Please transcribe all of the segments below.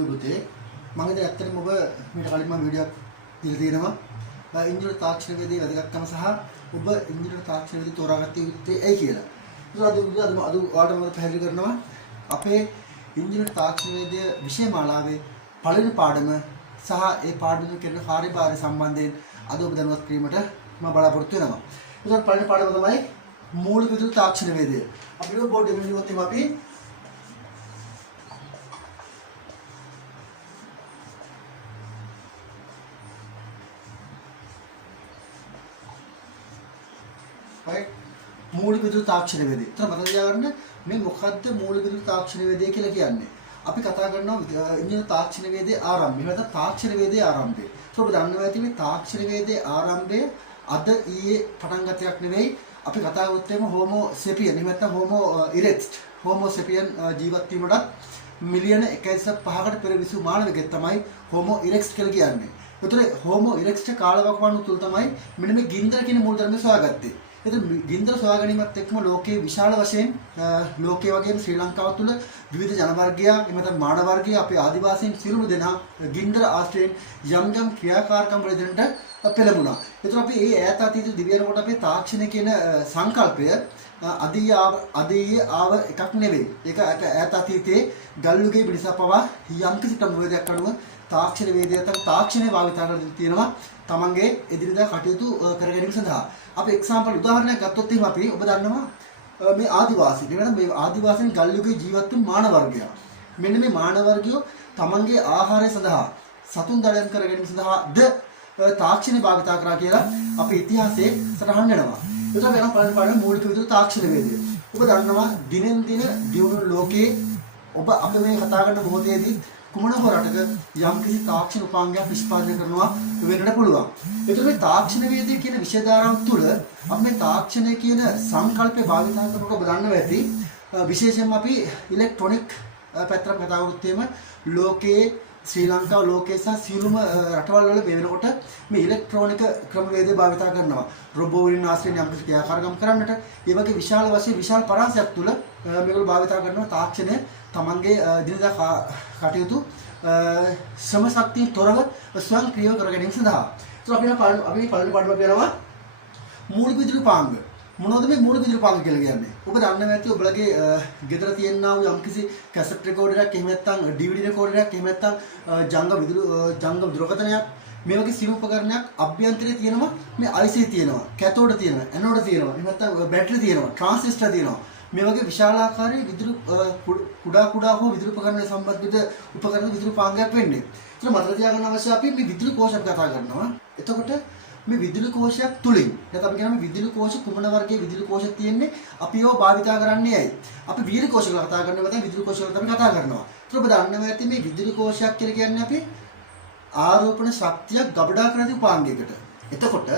කිව්වේ පුතේ මම හිතන්නේ ඇත්තටම ඔබ මීට කලින් මම වීඩියෝක් දීලා තියෙනවා ඉන්ජිනේරු තාක්ෂණ වේදයේ වැදගත්කම සහ ඔබ ඉන්ජිනේරු තාක්ෂණ වේදේ තෝරාගත්ත යුත්තේ ඇයි කියලා. ඒක අද ඔයාලට මම පැහැදිලි කරනවා අපේ ඉන්ජිනේරු තාක්ෂණ වේදයේ විෂය මාලාවේ පළවෙනි පාඩම සහ ඒ පාඩමේ කරන කාර්යභාරය සම්බන්ධයෙන් අද ඔබ දැනුවත් කිරීමට මම බලාපොරොත්තු වෙනවා. ඒක පළවෙනි පාඩම තමයි මූලික විදුලි තාක්ෂණ වේදය. අපිට බෝඩ් එකේ ඉන්නොත් අපි මූලික විදුලි තාක්ෂණ වේදය. ඒතර මතක තියාගන්න මේ මොකද්ද මූලික විදුලි තාක්ෂණ වේදය කියලා කියන්නේ. අපි කතා කරනවා ඉන්ජිනේරු තාක්ෂණ වේදයේ ආරම්භය. එහෙම නැත්නම් තාක්ෂණ වේදයේ ආරම්භය. ඒක ඔබ දන්නවා ඇති මේ තාක්ෂණ වේදයේ ආරම්භය අද ඊයේ පටන් ගත එකක් නෙවෙයි. අපි කතා කරොත් එimhe හෝමෝ සෙපියන් එහෙම නැත්නම් හෝමෝ ඉරෙක්ට් හෝමෝ සෙපියන් ජීවත් වීමට මිලියන 1.5කට පෙර විසු මානවකෙක් තමයි හෝමෝ ඉරෙක්ට් කියලා කියන්නේ. ඒතර හෝමෝ ඉරෙක්ට් කාලවකවානු තුල තමයි මෙන්න මේ ගින්දර කියන මූලධර්මය සොයාගත්තේ. එතන ගින්දර සොයා ගැනීමත් එක්කම ලෝකයේ විශාල වශයෙන් ලෝකයේ වගේම ශ්‍රී ලංකාව තුළ විවිධ ජන වර්ගයන් එහෙම නැත්නම් මානව වර්ගය අපේ ආදිවාසීන් සියලුම දෙනා ගින්දර ආශ්‍රයෙන් යම් ක්‍රියාකාරකම් වල දෙන්නට පෙළඹුණා. ඒතර අපි මේ ඈත අතීත දිවයිනකොට අපේ තාක්ෂණය කියන සංකල්පය අදී ආව එකක් නෙවෙයි. ඒක ඈත අතීතයේ ගල්යුගයේ පිරිසක් පවා යම් කිසි ක්‍රමවේදයක් අනුව තාක්ෂණ වේදය නැත්නම් තාක්ෂණය භාවිත කරලා තියෙනවා තමන්ගේ එදිනෙදා කටයුතු කර ගැනීම සඳහා. අපි එක්සැම්පල් උදාහරණයක් ගත්තොත් එහෙනම් අපි ඔබ දන්නවා මේ ආදිවාසී කියනවා මේ ආදිවාසීන් ගල්යුගයේ ජීවත් වුණු මානව වර්ගය. මෙන්න මේ මානව වර්ගය තමන්ගේ ආහාරය සඳහා සතුන් දඩයම් කර ගැනීම සඳහාද තාක්ෂණය භාවිත කරා කියලා අපේ ඉතිහාසයේ සටහන් වෙනවා. ඒක වෙන පළවෙනි මූලික විදුලි තාක්ෂණ වේදය. ඔබ දන්නවා දිනෙන් දින දියුණු ලෝකයේ ඔබ අප මේ කතා කරන මොහොතේදී කුමන හෝ රටක යම්කිසි තාක්ෂණ උපාංගයක් නිෂ්පාදනය කරනවා වෙන්නට පුළුවන්. ඒතර මේ තාක්ෂණ වේදය කියන විෂය ධාරාව තුළ අපි මේ තාක්ෂණය කියන සංකල්පය භාවිත කරනකොට ඔබ දන්නවා ඇති විශේෂයෙන්ම අපි ඉලෙක්ට්‍රොනික පැත්තට කතා කරොත් එහෙම ලෝකයේ ශ්‍රී ලංකාව ලෝකයේ සහ සියලුම රටවල් වල වෙනකොට මේ ඉලෙක්ට්‍රොනික ක්‍රමවේද භාවිත කරනවා. රොබෝ වලින් ආශ්‍රයෙන් යම්කිසි ක්‍රියාකාරකම් කරන්නට ඒ වගේ විශාල වශයෙන් විශාල පරාසයක් තුළ මේගොල්ලෝ භාවිත කරනවා තාක්ෂණය තමන්ගේ දිනදා කටයුතු ශ්‍රම ශක්තිය තොරව ස්වයංක්‍රීයව කර ගැනීම සඳහා. ඒක අපි පළවෙනි පාඩමක් කරනවා මූලික විදුලි පාංග. මොනවද මේ මූලික විදුලි පාංග කියලා කියන්නේ? ඔබ දන්නවා ඇති ඔබලගේ ගෙදර තියෙනා වූ යම්කිසි කැසට් රෙකෝඩරයක් එහෙම නැත්නම් DVD රෙකෝඩරයක් එහෙම නැත්නම් ජංගම දුරකථනයක් මේ වගේ සියලු උපකරණයක් අභ්‍යන්තරයේ තියෙනවා මේ IC තියෙනවා කැතෝඩ තියෙනවා ඇනෝඩ තියෙනවා එහෙම නැත්නම් බැටරි තියෙනවා ට්‍රාන්සිස්ටර් තියෙනවා මේ වගේ විශාලාකාරී විදුලි කුඩා හෝ විදුලි උපකරණ සම්බන්ධිත උපකරණ විදුලි පාංගයක් වෙන්නේ. ඒක මතක තියාගන්න අවශ්‍ය අපි මේ විදුලි කෝෂයක් කතා කරනවා. එතකොට මේ විදුලි කෝෂයක් තුලින් නැත්නම් අපි කියනවා විදුලි කෝෂ කුමන වර්ගයේ විදුලි කෝෂ තියෙන්නේ අපි ඒව භාවිතා කරන්නේ ඇයි? අපි වීර්ය කෝෂ ගැන කතා කරනවා නැත්නම් විදුලි කෝෂ ගැන තමයි කතා කරනවා. ඒක ඔබ දන්නවා ඇති මේ විදුලි කෝෂයක් කියලා කියන්නේ අපි ආරෝපණ ශක්තියක් ගබඩා කරන උපාංගයකට. එතකොට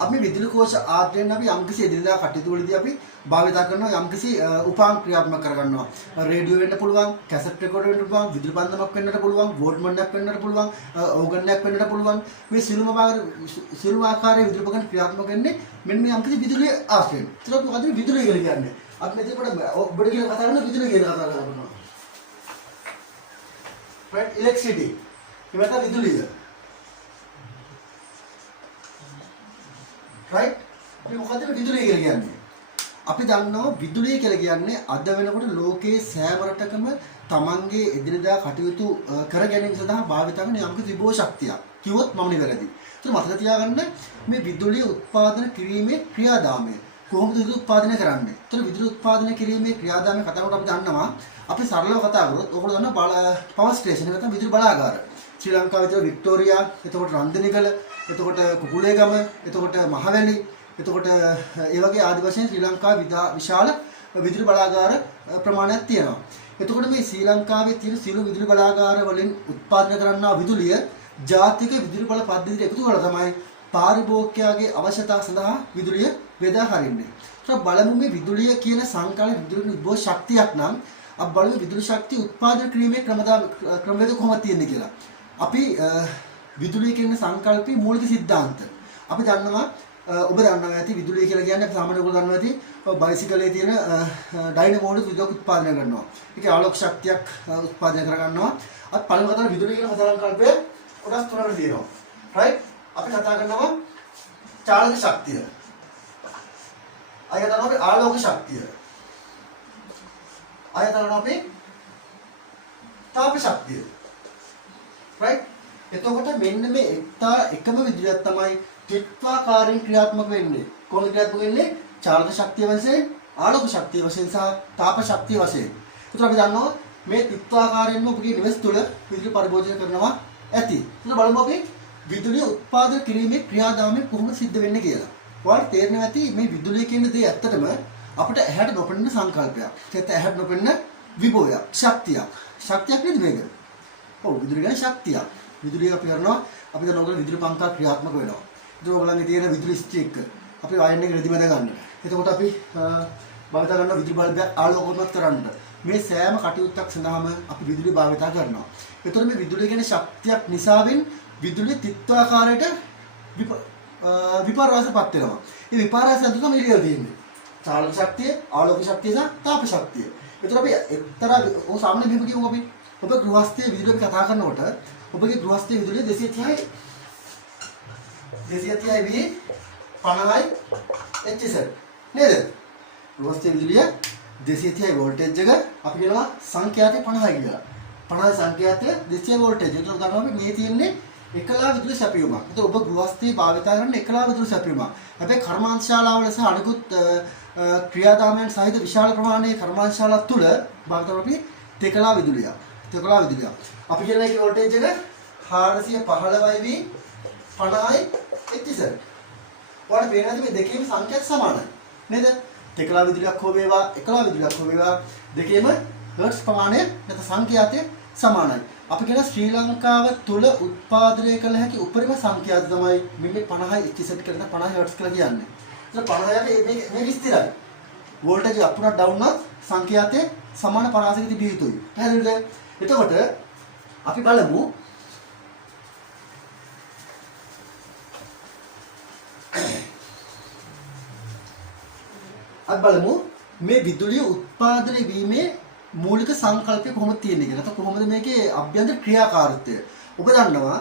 අපි විදුලි කෝෂ ආශ්‍රයෙන් අපි යම්කිසි එදිනදා කටයුතු වලදී අපි භාවිත කරනවා යම්කිසි උපාංග ක්‍රියාත්මක කරගන්නවා. රේඩියෝ වෙන්න පුළුවන්, කැසට් රෙකෝඩර් වෙන්න පුළුවන්, විදුලි පන්දමක් වෙන්නට පුළුවන්, වෝල්ට්මන්ඩයක් වෙන්නට පුළුවන්, ඕගන් එකක් වෙන්නට පුළුවන්. මේ සියලුම ආකාරයේ විදුලි උපකරණ ක්‍රියාත්මක වෙන්නේ මෙන්න මේ යම්කිසි විදුලිය ආශ්‍රයෙන්. ඒක මොකද විදුලිය කියලා කියන්නේ? අපි මෙතන ඔබට කියලා කතා කරන විදුලිය කියන කතා කරනවා. right electricity. මේක විදුලිය. right අපි මොකද විදුලිය කියලා කියන්නේ? අපි දන්නවා විදුලිය කියලා කියන්නේ අද වෙනකොට ලෝකයේ සෑම රටකම තමන්ගේ එදිනදා කටයුතු කර ගැනීම සඳහා භාවිත කරන යම්කිසි විභව ශක්තියක්. කිව්වොත් මම නිවැරදි. ඒක මතක තියාගන්න මේ විදුලිය උත්පාදනය කිරීමේ ක්‍රියාදාමය කොහොමද විදුලි උත්පාදනය කරන්නේ? ඒතර විදුලි උත්පාදනය කිරීමේ ක්‍රියාදාමය කතා කරනකොට අපි දන්නවා අපි සරලව කතා කරොත් ඔයගොල්ලෝ දන්නවා පවර් ස්ටේෂන් එක නැත්නම් විදුලි බලාගාර. ශ්‍රී ලංකාවේ තියෙන වික්ටෝරියා, එතකොට රන්දනිකල, එතකොට කුකුලේගම, එතකොට මහවැලි, එතකොට ඒ වගේ ආදි වශයෙන් ශ්‍රී ලංකාවේ විශාල විදුලි බලාගාර ප්‍රමාණයක් තියෙනවා. එතකොට මේ ශ්‍රී ලංකාවේ තියෙන සියලු විදුලි බලාගාර වලින් උත්පාදනය කරන්නා විදුලිය ජාතික විදුලි බල පද්ධතියට එකතු කරලා තමයි පාරිභෝගිකයාගේ අවශ්‍යතාව සඳහා විදුලිය බෙදා හරින්නේ. ඒක බලමු මේ විදුලිය කියන සංකල්ප විදුලි විභව ශක්තියක් නම් අපි බලමු විදුලි ශක්තිය උත්පාදනය කිරීමේ ක්‍රමවේද කොහොමද තියෙන්නේ කියලා. අපි විදුලිය කියන සංකල්පයේ මූලික સિદ્ધාන්ත අපි දන්නවා ඔබ දන්නවා ඇති විදුලිය කියලා කියන්නේ අපි සාමාන්‍යයෙන් ඔයගොල්ලෝ දන්නවා ඇති බයිසිකලේ තියෙන ඩයිනමෝ වල විදුලිය උත්පාදනය කරනවා. ඒක ආලෝක ශක්තියක් උත්පාදනය කර ගන්නවා. අපි පළවෙනි කතාවේ විදුලිය කියන හතරංකල්පය කොටස් තුනකට තියෙනවා. රයිට්? අපි කතා කරනවා චාලක ශක්තිය. අය කතා කරනවා අපි ආලෝක ශක්තිය. අය කතා කරනවා අපි තාප ශක්තිය. රයිට්? එතකොට මෙන්න මේ එකම විදුලියක් තමයි ත්‍රිත්වාකාරයෙන් ක්‍රියාත්මක වෙන්නේ. කොහොමද ක්‍රියාත්මක වෙන්නේ? චාලක ශක්තිය වශයෙන්, ආලෝක ශක්තිය වශයෙන් සහ තාප ශක්තිය වශයෙන්. ඒතර අපි දන්නවා මේ ත්‍රිත්වාකාරයෙන්ම ඔබගේ නිවෙස් තුළ විදුලි පරිභෝජනය කරනවා ඇති. එතන බලමු අපි විදුලිය උත්පාදනය කිරීමේ ක්‍රියාදාමය කොහොමද සිද්ධ වෙන්නේ කියලා. ඔයාලට තේරෙනවා ඇති මේ විදුලිය කියන දේ ඇත්තටම අපිට ඇහැට නොපෙනෙන සංකල්පයක්. ඒත් ඇහැට නොපෙනෙන විභවයක්, ශක්තියක්. ශක්තියක් නේද මේක? ඔව් විදුලිය කියන්නේ ශක්තියක්. විදුලිය අපි කරනවා අපි දැන් ඔයගොල්ලෝ විදුලි පංකා ක්‍රියාත්මක වෙනවා. ඒක ඔයගොල්ලන්ගේ තියෙන විදුලි ස්ටික් අපි වයර් එකේ රෙදි බඳ ගන්න. එතකොට අපි භාවිත කරන විදුලි බල්බයක් ආලෝකවත් කරන්න. මේ සෑම කටයුත්තක් සඳහාම අපි විදුලිය භාවිත කරනවා. ඒතර මේ විදුලිය කියන ශක්තියක් නිසාවෙන් විදුලිය ත්‍රිත්වාකාරයට විපර්යාසපත් වෙනවා. මේ විපර්යාසය අඳුනම ඉලිය තියෙන්නේ. චාලක ශක්තිය, ආලෝක ශක්තිය සහ තාප ශක්තිය. ඒතර අපි එක්තරා සාමාන්‍ය මෙහෙම කියමු අපි. ඔබ ගෘහස්ථයේ විදුලිය කතා කරනකොට ඔබගේ ගෘහස්ථයේ විදුලිය 230යි 230යි 50යි HZ නේද? ගෘහස්ථයේ විදුලිය 230යි වෝල්ටේජ් එක අපි කියනවා සංඛ්‍යාතය 50යි කියලා. 50 සංඛ්‍යාතය 200 වෝල්ටේජ්. ඒක උදාහරණයක් අපි මේ තියෙන්නේ එකලා විදුලි සැපයුමක්. ඒතර ඔබ ගෘහස්ථයේ භාවිත කරන එකලා විදුලි සැපයුමක්. හැබැයි කර්මාන්තශාලාවල සහ අනිකුත් ක්‍රියාදාමයන් සහිත විශාල ප්‍රමාණයේ කර්මාන්තශාලා තුල භාවිත කරන අපි තෙකලා විදුලිය. තෙකලා විදුලිය. අපි කියන එකේ වෝල්ටේජ් එක 415යි 50යි HZ. ඔයාලට පේනවාද මේ දෙකේම සංඛ්‍යාත සමානයි. නේද? තෙකලා විදුලියක් හෝ වේවා එකලා විදුලියක් හෝ වේවා දෙකේම හර්ට්ස් ප්‍රමාණය නැත්නම් සංඛ්‍යාතය සමානයි. අපි කියන ශ්‍රී ලංකාව තුල උත්පාදනය කළ හැකි උපරිම සංඛ්‍යාත තමයි මේ 50යි HZ කරන 50 හර්ට්ස් කියලා කියන්නේ. ඒක 50ට මේක ස්ථිරයි. වෝල්ටේජ් අප් උනත් ඩවුන් උනත් සංඛ්‍යාතයේ සමාන පරාසයක තිබිය යුතුයි. පැහැදිලිද? එතකොට අපි බලමු මේ විදුලිය උත්පාදනය වීමේ මූලික සංකල්පය කොහොමද තියෙන්නේ කියලා. නැත්නම් කොහොමද මේකේ අභ්‍යන්තර ක්‍රියාකාරීත්වය. ඔබ දන්නවා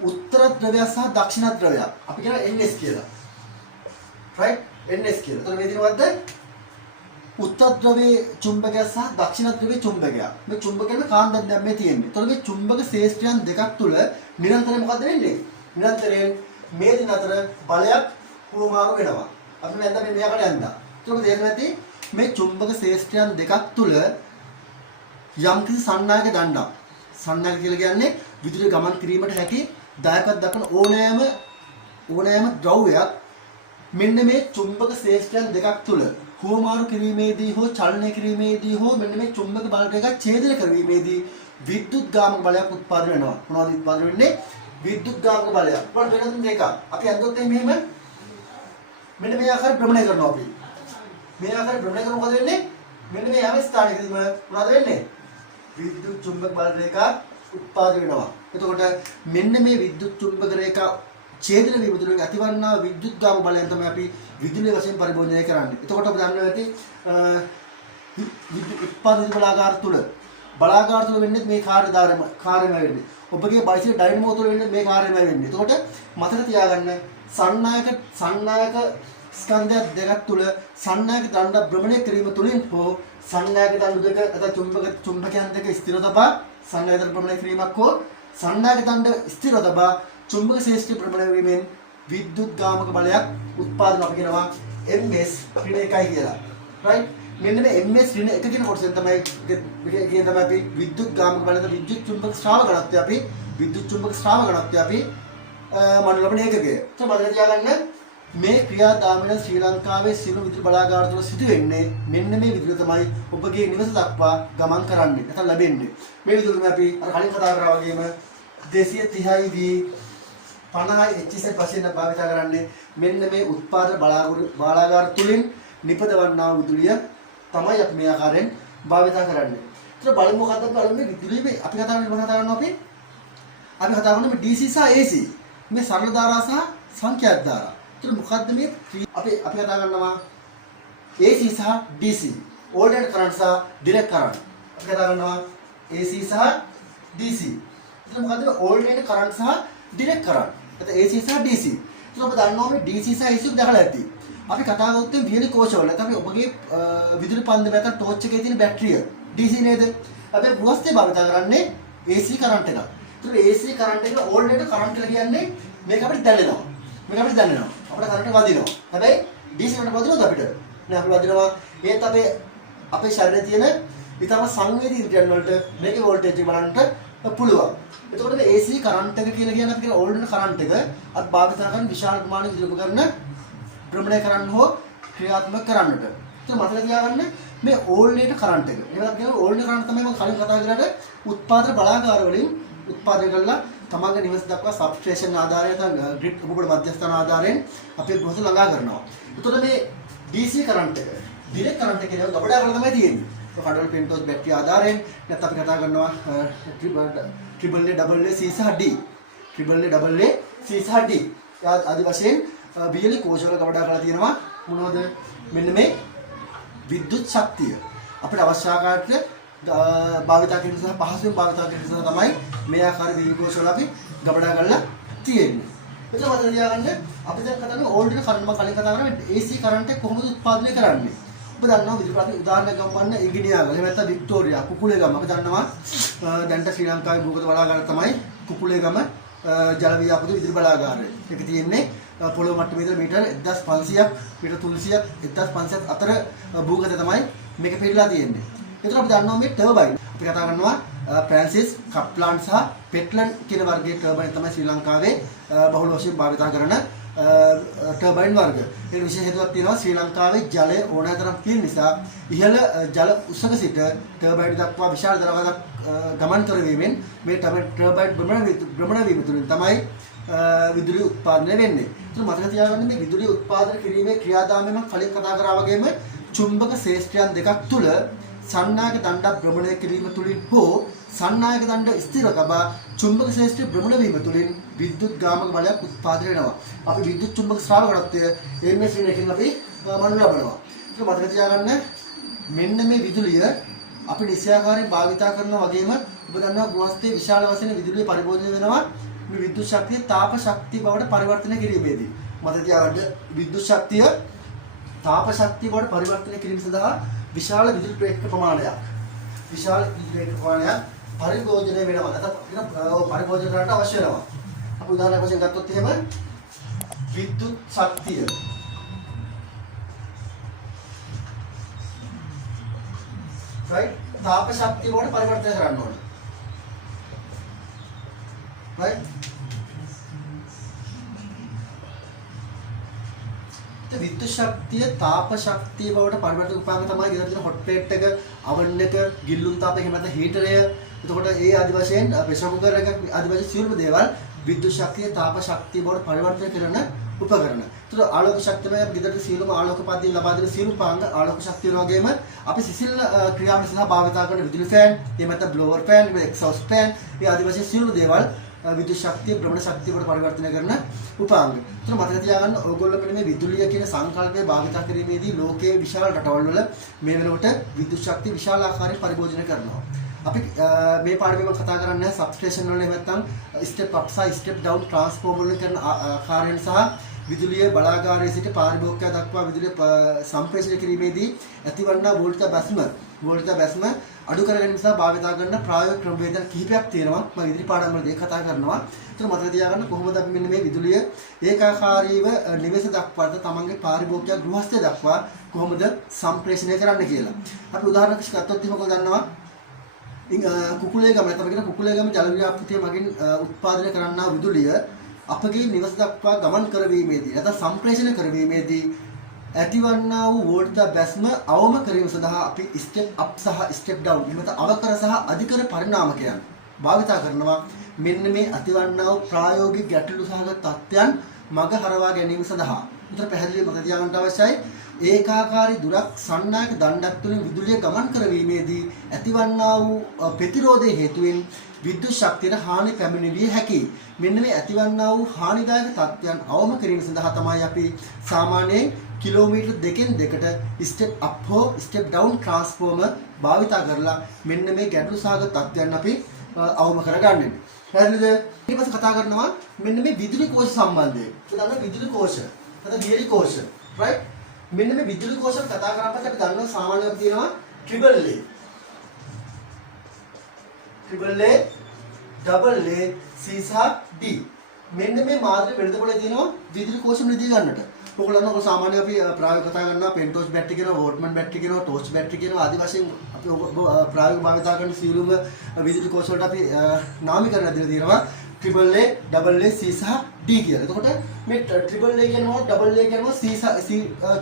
උත්තර ද්‍රවය සහ දක්ෂිණ ද්‍රවය. අපි කියනවා NS කියලා. right? NS කියලා. එතකොට මේ දිනවත්ද? උත්තර ද්‍රවයේ චුම්බකය සහ දක්ෂිණ ද්‍රවයේ චුම්බකය. මේ චුම්බකයේ කාන්දක් දැන් මේ තියෙන්නේ. එතකොට මේ චුම්බක ශේෂ්ත්‍රයන් දෙකක් තුල නිරන්තරයෙන් මොකද වෙන්නේ? නිරන්තරයෙන් මේ දින අතර බලයක් හුවමාරු වෙනවා. අපි දැන් මේ මෙයාකට යන්දා. එතකොට තේරෙන්නේ නැති මේ චුම්බක ශේෂ්ත්‍රයන් දෙකක් තුල යම්කිසි සන්නායක දණ්ඩක්. සන්නායක කියලා කියන්නේ විදුලිය ගමන් කිරීමට හැකි දායකත්වයක් දක්වන ඕනෑම ද්‍රව්‍යයක් මෙන්න මේ චුම්බක ශේෂ්ත්‍රයන් දෙකක් තුල හුවමාරු කිරීමේදී හෝ චලනය කිරීමේදී හෝ මෙන්න මේ චුම්බක බල දෙකක් ඡේදනය කිරීමේදී විද්‍යුත් ගාමක බලයක් උත්පාදනය වෙනවා. මොනවද උත්පාදනය වෙන්නේ? විද්‍යුත් ගාමක බලයක්. මොකද වෙනතුන් දෙකක්. අපි අඳුත් මෙහෙම මෙන්න මේ ආකාරයට භ්‍රමණය කරනවා අපි. මේ ආකාරයට භ්‍රමණය කරනකොට මොකද වෙන්නේ? මෙන්න මේ හැම ස්ථානයකදීම මොනවද වෙන්නේ? විද්‍යුත් චුම්බක බල රේඛා උත්පාදනය වෙනවා. එතකොට මෙන්න මේ විද්‍යුත් චුම්බක රේඛා ඡේදන වීම තුළ ඇතිවන්නා විද්‍යුත් ගාම බලයෙන් තමයි අපි විදුලිය වශයෙන් පරිභෝජනය කරන්නේ. එතකොට ඔබ දන්නවා ඇති විද්‍යුත් උත්පාදන බලාගාර තුළ වෙන්නේ මේ කාර්යමය වෙන්නේ. ඔබගේ බයිසිකල් ඩයිනමෝ තුළ වෙන්නේ මේ කාර්යමය වෙන්නේ. එතකොට මතක තියාගන්න සන්නායක ස්කන්ධය දෙකක් තුළ සන්නායක දණ්ඩ භ්‍රමණය කිරීම තුළින් හෝ සන්නායක දණ්ඩ දෙක නැත්නම් චුම්බකයන් දෙක ස්ථිර තබා සන්නායක භ්‍රමණය කිරීමක් හෝ සන්නායක දණ්ඩ ස්ථිර තබා චුම්බක ශේෂ්ත්‍රය භ්‍රමණය වීමෙන් විද්‍යුත් ගාමක බලයක් උත්පාදනය අපි කියනවා MS ඍණ 1 කියලා. right? මෙන්න මේ MS ඍණ 1 කියන කොටසෙන් තමයි අපි විද්‍යුත් ගාමක බලය විද්‍යුත් චුම්බක ස්‍රාව ගණත්වය අපි මනු ලබන ඒකකය. මතක තියාගන්න මේ ක්‍රියාදාමයන් ශ්‍රී ලංකාවේ සියලු විදුලි බලාගාර තුළ සිදු වෙන්නේ මෙන්න මේ විදුලිය තමයි ඔබගේ නිවස දක්වා ගමන් කරන්නේ නැත්නම් ලැබෙන්නේ. මේ විදුලිය අපි අර කලින් කතා කරා වගේම 230යි 50යි HZ වශයෙන් භාවිත කරන්නේ මෙන්න මේ උත්පාදන බලාගාර තුලින් නිපදවන්නා විදුලිය තමයි අපි මේ ආකාරයෙන් භාවිත කරන්නේ. ඒතර බලමු මොකක්ද බලමු විදුලිය අපි කතා කරනවා අපි කතා කරන්නේ DC සහ AC. මේ සරල ධාරා සහ සංඛ්‍යාත ධාරා. ඒතර මොකද්ද මේ අපි කතා කරනවා AC සහ DC ඕල්ටර්නේට් කරන්ට් සහ ඩිරෙක්ට් කරන්ට්. අපි කතා කරනවා AC සහ DC. එතන මොකද්ද ඕල්ටර්නේට් කරන්ට් සහ ඩිරෙක්ට් කරන්ට්. එතන AC සහ DC. එතන ඔබ දන්නවා මේ DC සහ AC එක දැකලා ඇති. අපි කතා කරොත් වියලි කෝෂවල නැත්නම් ඔබගේ විදුලි පන්දම නැත්නම් ටෝච් එකේ තියෙන බැටරිය DC නේද? අපි ගෘහස්ථය භාවිත කරන්නේ AC කරන්ට් එක. ඒතර AC කරන්ට් එක ඕල්ටර්නේට් කරන්ට් කියලා කියන්නේ මේක අපිට දැනෙනවා. මේක අපිට දැනෙනවා. අපිට කරන්ට් වදිනවා. හැබැයි DC වලට වදිනවද අපිට? නෑ අපිට වදිනවා. ඒත් අපේ ශරීරයේ තියෙන ඊටම සංවේදී ඉන්ද්‍රියන් වලට මේකේ වෝල්ටේජ් එක බලන්න පුළුවන්. එතකොට මේ AC කරන්ට් එක කියලා කියන්නේ අපි කියන ඕල්ටර්නේට් කරන්ට් එක අත් භාවිත කරන විශාල ප්‍රමාණයක් විදුලි උපකරණ භ්‍රමණය කරන්න හෝ ක්‍රියාත්මක කරන්නට. ඒක මතක තියාගන්න මේ ඕල්ටර්නේට් කරන්ට් එක. ඒකට කියන ඕල්ටර්නේට් කරන්ට් තමයි මම කලින් කතා කරාට උත්පාදන බලාගාර වලින් උත්පාදනය කළා තමන්ගේ නිවස දක්වා සබ්ස්ටේෂන් ආධාරයෙන් නැත්නම් ග්‍රිඩ් උපකරණ මධ්‍යස්ථාන ආධාරයෙන් අපේ ගෘහස්ත ළඟා කරනවා. එතකොට මේ DC කරන්ට් එක ඩිරෙක්ට් කරන්ට් එක කියන ගබඩා කරලා තමයි තියෙන්නේ. ඒක කඩවල පින්ටෝස් බැටරි ආධාරයෙන් නැත්නම් අපි කතා කරනවා triple A double A C සහ D. Triple A double A C සහ D. ආදි වශයෙන් වියලි කෝෂවල ගබඩා කරලා තියෙනවා මොනවද? මෙන්න මේ විද්‍යුත් ශක්තිය. අපිට අවශ්‍ය ආකාරයට භාවිත කිරීම සහ පහසුවෙන් භාවිත කිරීම සඳහා තමයි මේ ආකාර වියලි කෝෂවල අපි ගබඩා කරලා තියෙන්නේ. එතකොට මතක තියාගන්න අපි දැන් කතා කරන්නේ ඕල්ටර්නේට් කරන්ට් මම කලින් කතා කරා AC කරන්ට් එක කොහොමද උත්පාදනය කරන්නේ? ඔබ දන්නවා විදුලි ප්‍රාප්ති උදාහරණයක් ගමන්න ඉංගිනියාගල එහෙම නැත්නම් වික්ටෝරියා කුකුලේගම අපි දන්නවා දැන්ට ශ්‍රී ලංකාවේ භූගත බලාගාර තමයි කුකුලේගම ජල ව්‍යාපෘති විදුලි බලාගාරය. ඒක තියෙන්නේ පොළොව මට්ටමේ ඉඳලා මීටර් 1500ක් මීටර් 300ක් 1500ක් අතර භූගත තමයි මේක පිළිලා තියෙන්නේ. ඒතර අපි දන්නවා මේ ටර්බයින් අපි කතා කරනවා ෆ්‍රැන්සිස් කප්ලාන් සහ පෙට්ලන් කියන වර්ගයේ ටර්බයින් තමයි ශ්‍රී ලංකාවේ බහුල වශයෙන් භාවිත කරන ටර්බයින් වර්ග. ඒ විශේෂ හේතුවක් තියෙනවා ශ්‍රී ලංකාවේ ජලය ඕනෑතරම් තියෙන නිසා ඉහළ ජල උසක සිට ටර්බයින් දක්වා විශාල දරවලක් ගමන් කරවීමෙන් මේ ටර්බයින් භ්‍රමණ වීම තුළින් තමයි විදුලි උත්පාදනය වෙන්නේ. ඒක මතක තියාගන්න මේ විදුලි උත්පාදනය කිරීමේ ක්‍රියාදාමය මම කලින් කතා කරා වගේම චුම්බක ශේෂ්ත්‍රයන් දෙකක් තුල සන්නායක දණ්ඩක් භ්‍රමණය කිරීම තුළින් හෝ සන්නායක දණ්ඩ ස්ථිර තබා චුම්බක ශේෂ්ත්‍රය භ්‍රමණ වීම තුළින් විද්‍යුත් ගාමක බලයක් උත්පාදනය වෙනවා. අපි විද්‍යුත් චුම්බක ශ්‍රාවකත්වය එම්එස් එකකින් අපි මනු ලබනවා. ඒක මතක තියාගන්න මෙන්න මේ විදුලිය අපි නිසියාකාරයෙන් භාවිතා කරනවා වගේම ඔබ දන්නවා ගෘහස්ථයේ විශාල වශයෙන් විදුලිය පරිභෝජනය වෙනවා මේ විද්‍යුත් ශක්තිය තාප ශක්තිය බවට පරිවර්තනය කිරීමේදී. මතක තියාගන්න විද්‍යුත් ශක්තිය තාප ශක්තිය බවට පරිවර්තනය කිරීම සඳහා විශාල විදුලි ප්‍රේක්ෂක ප්‍රමාණයක් පරිභෝජනය වෙනවා. නැත්නම් පරිභෝජනය කරන්න අවශ්‍ය වෙනවා. අපි උදාහරණයක් වශයෙන් ගත්තොත් එහෙම විද්‍යුත් ශක්තිය right තාප ශක්තිය බවට පරිවර්තනය කරන්න ඕනේ. right විද්‍යුත් ශක්තිය තාප ශක්තිය බවට පරිවර්තන උපාංග තමයි ගෙදර තියෙන හොට් ප්ලේට් එක, oven එක, ගිල්ලුම් තාපය, එහෙම නැත්නම් හීටරය. එතකොට ඒ ආදි වශයෙන් ප්‍රෙෂර් කුකර් එක ආදි වශයෙන් සියලුම දේවල් විද්‍යුත් ශක්තිය තාප ශක්තිය බවට පරිවර්තනය කරන උපකරණ. එතකොට ආලෝක ශක්තියමයි අපි ගෙදරට සියලුම ආලෝක පද්ධතිය ලබා දෙන සියලු උපාංග ආලෝක ශක්තිය වගේම අපි සිසිල් ක්‍රියාවට සඳහා භාවිත කරන විදුලි ෆෑන්, එහෙම නැත්නම් බ්ලෝවර් ෆෑන්, එක්සෝස්ට් ෆෑන්, ඒ ආදි වශයෙන් සියලු දේවල් විද්‍යුත් ශක්තිය භ්‍රමණ ශක්තිය වලට පරිවර්තනය කරන උපාංග. ඒතර මතක තියාගන්න ඕගොල්ලෝ මෙන්න මේ විදුලිය කියන සංකල්පය භාවිත කිරීමේදී ලෝකයේ විශාල රටවල් වල මේ වෙනකොට විද්‍යුත් ශක්තිය විශාල ආකාරයෙන් පරිභෝජනය කරනවා. අපි මේ පාඩමේ මම කතා කරන්නේ සබ්ස්ටේෂන් වල නැත්නම් ස්ටෙප් අප් සහ ස්ටෙප් ඩවුන් ට්‍රාන්ස්ෆෝමර් වල කරන ආකාරයෙන් සහ විදුලිය බලාගාරයේ සිට පාරිභෝගිකයා දක්වා විදුලිය සම්ප්‍රේෂණය කිරීමේදී ඇතිවන්නා වෝල්ටේජ් බැස්ම අඩු කර ගැනීම සහ භාවිතා කරන ප්‍රායෝගික ක්‍රමවේද කිහිපයක් තියෙනවා. මම ඉදිරි පාඩම් වලදී ඒක කතා කරනවා. ඒතර මතක තියාගන්න කොහොමද අපි මෙන්න මේ විදුලිය ඒකාකාරීව නිවෙස දක්වාද තමන්ගේ පාරිභෝගිකයා ගෘහස්ථය දක්වා කොහොමද සම්ප්‍රේෂණය කරන්න කියලා. අපි උදාහරණයක් ගත්තොත් එහෙම කොහොමද දන්නවා? කුකුලේගම නැත්නම් කියන කුකුලේගම ජල ව්‍යාපෘතිය මගින් උත්පාදනය කරන්නා විදුලිය අපගේ නිවස දක්වා ගමන් කරවීමේදී නැත්නම් සම්ප්‍රේෂණය කරවීමේදී ඇතිවන්නා වූ වෝල්ටේජ් බැස්ම අවම කිරීම සඳහා අපි ස්ටෙප් අප් සහ ස්ටෙප් ඩවුන් එහෙම අවකර සහ අධිකර පරිණාමකයන් භාවිතා කරනවා. මෙන්න මේ ඇතිවන්නා වූ ප්‍රායෝගික ගැටලු සහගත තත්ත්වයන් මග හරවා ගැනීම සඳහා. උතර පැහැදිලිව මතක තියාගන්න අවශ්‍යයි. ඒකාකාරී දුරක් සන්නායක දණ්ඩක් තුළින් විදුලිය ගමන් කරවීමේදී ඇතිවන්නා වූ ප්‍රතිරෝධයේ හේතුවෙන් විද්‍යුත් ශක්තියට හානි පැමිණිය හැකියි. මෙන්න මේ ඇතිවන්නා වූ හානිදායක තත්ත්වයන් අවම කිරීම සඳහා තමයි අපි සාමාන්‍යයෙන් කිලෝමීටර් දෙකෙන් දෙකට ස්ටෙප් අප් හෝ ස්ටෙප් ඩවුන් ට්‍රාන්ස්ෆෝමර් භාවිතා කරලා මෙන්න මේ ගැටළු සහගත තත්ත්වයන් අපි අවම කරගන්නේ. පැහැදිලිද? ඊට පස්සේ කතා කරනවා මෙන්න මේ විදුලි කෝෂ සම්බන්ධයෙන්. ඒ තමයි විදුලි කෝෂ. නැත්නම් වියලි කෝෂ. right? මෙන්න මේ විදුලි කෝෂ කතා කරාම පස්සේ අපි දන්නවා සාමාන්‍යයෙන් තියෙනවා triple A. Triple A, double A, C සහ D. මෙන්න මේ මාත්‍රි වෙළඳපොලේ තියෙනවා විදුලි කෝෂ නිදී ගන්නට. ඔයගොල්ලෝ සාමාන්‍යයෙන් අපි ප්‍රායෝගිකව කතා කරනවා පෙන්ටෝස් බැටරි කියනවා, වෝල්ට්මන් බැටරි කියනවා, ටෝච් බැටරි කියනවා ආදි වශයෙන් අපි ප්‍රායෝගිකව භාවිත කරන සියලුම විදුලි කෝෂ වලට අපි නාමකරණ දීලා තියෙනවා triple A, double A, C සහ D කියලා. එතකොට මේ ට්‍රිපල් A කියනවා, ඩබල් A කියනවා, C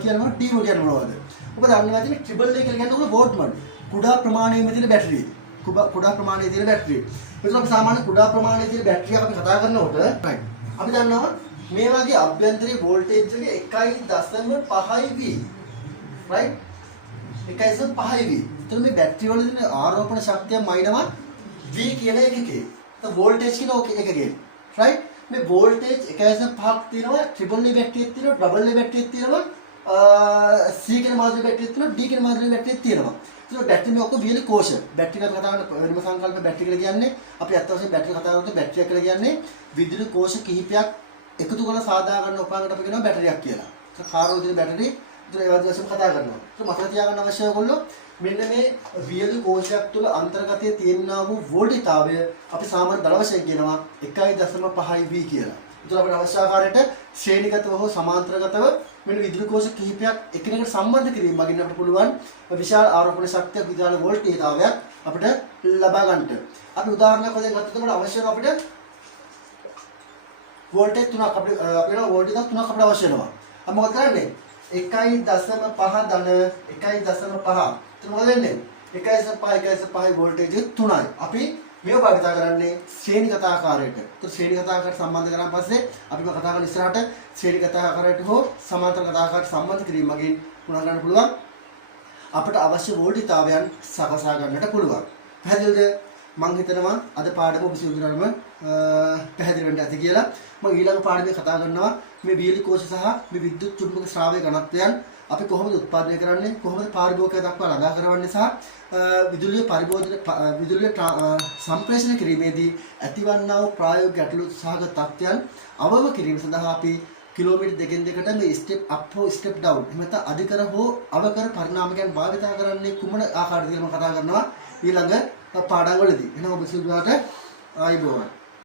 කියනවා, D කියනවා මොනවද? ඔබ දන්නවා ඇති ට්‍රිපල් A කියලා කියන්නේ වෝල්ට්මන් කුඩා ප්‍රමාණයේ තියෙන බැටරිය. කුඩා ප්‍රමාණයේ තියෙන බැටරිය. එතකොට අපි සාමාන්‍ය කුඩා ප්‍රමාණයේ තියෙන බැටරිය අපි කතා කරනකොට right අපි දන්නවා මේ වගේ අභ්‍යන්තරයේ වෝල්ටේජ් එක 1.5 V right 1.5 V. එතකොට මේ බැටරිය වල තියෙන ආරෝපණ ශක්තිය මයිනවා V කියන එකකේ. එතකොට වෝල්ටේජ් කියන එකකේ right මේ වෝල්ටේජ් 1.5ක් තියෙනවා ට්‍රිපල් A බැටරියක් තියෙනවා ඩබල් A බැටරියක් තියෙනවා C කියන මාධ්‍ය බැටරියක් තියෙනවා D කියන මාධ්‍ය බැටරියක් තියෙනවා. ඒක බැටරි මේ ඔක්කොම වියලි කෝෂ. බැටරි කතා කරන වෙනම සංකල්ප බැටරි කියලා කියන්නේ අපි අත් වශයෙන් බැටරි කතා කරනකොට බැටරියක් කියලා කියන්නේ විදුලි කෝෂ කිහිපයක් එකතු කරලා සාදා ගන්න උපකරණයකට අපි කියනවා බැටරියක් කියලා. ඒක කාර්යෝදින බැටරි ඉතින් ඒ වගේ වශයෙන් කතා කරනවා. ඒක මතක තියාගන්න අවශ්‍ය ඔයගොල්ලෝ මෙන්න මේ වියලි කෝෂයක් තුළ අන්තර්ගතයේ තියෙනා වූ වෝල්ටේජතාවය අපි සාමාන්‍ය දල වශයෙන් කියනවා 1.5 V කියලා. ඒතර අපිට අවශ්‍ය ආකාරයට ශ්‍රේණිගතව හෝ සමාන්තරගතව මෙන්න විදුලි කෝෂ කිහිපයක් එකිනෙකට සම්බන්ධ කිරීම මගින් අපිට පුළුවන් විශාල ආරෝපණ ශක්තියක් විශාල වෝල්ටේජතාවයක් අපිට ලබා ගන්නට. අපි උදාහරණයක් වශයෙන් ගත්තොත් අවශ්‍ය වෙනවා අපිට වෝල්ටේජ් 3ක් අපිට වෝල්ටේජ් 3ක් අපිට අවශ්‍ය වෙනවා. අපි මොකද කරන්නේ? 1.5 ධන 1.5. එතන මොකද වෙන්නේ? 1.5 වෝල්ටේජ් 3යි. අපි මේව භාවිත කරන්නේ ශ්‍රේණිගත ආකාරයට. ඒත් ශ්‍රේණිගත ආකාරයට සම්බන්ධ කරාන් පස්සේ අපි කතා කරන ඉස්සරහට ශ්‍රේණිගත ආකාරයට හෝ සමාන්තරගත ආකාරයට සම්බන්ධ කිරීම මගින් උනා ගන්න පුළුවන් අපට අවශ්‍ය වෝල්ටේජතාවයන් සකසා ගන්නට පුළුවන්. පැහැදිලිද? මම හිතනවා අද පාඩම ඔබ සියුම්තරම පැහැදිලි වෙන්න ඇති කියලා. මම ඊළඟ පාඩමේ කතා කරනවා මේ වියලි කෝෂ සහ මේ විද්‍යුත් චුම්බක ශ්‍රාවය ඝනත්වයන් අපි කොහොමද උත්පාදනය කරන්නේ, කොහොමද පාරිභෝගිකය දක්වා ළඟා කරවන්නේ සහ විදුලිය විදුලිය සම්ප්‍රේෂණය කිරීමේදී ඇතිවන්නා වූ ප්‍රායෝගික ගැටලු සහගත තත්ත්වයන් අවම කිරීම සඳහා අපි කිලෝමීටර් දෙකෙන් දෙකට මේ ස්ටෙප් අප් හෝ ස්ටෙප් ඩවුන් එහෙම නැත්නම් අධිකර හෝ අවකර පරිණාමයන් භාවිත කරන්නේ කුමන ආකාරයකද කියලා මම කතා කරනවා ඊළඟ පාඩම් වලදී. එහෙනම් ඔබ සියලුට ආයුබෝවන්.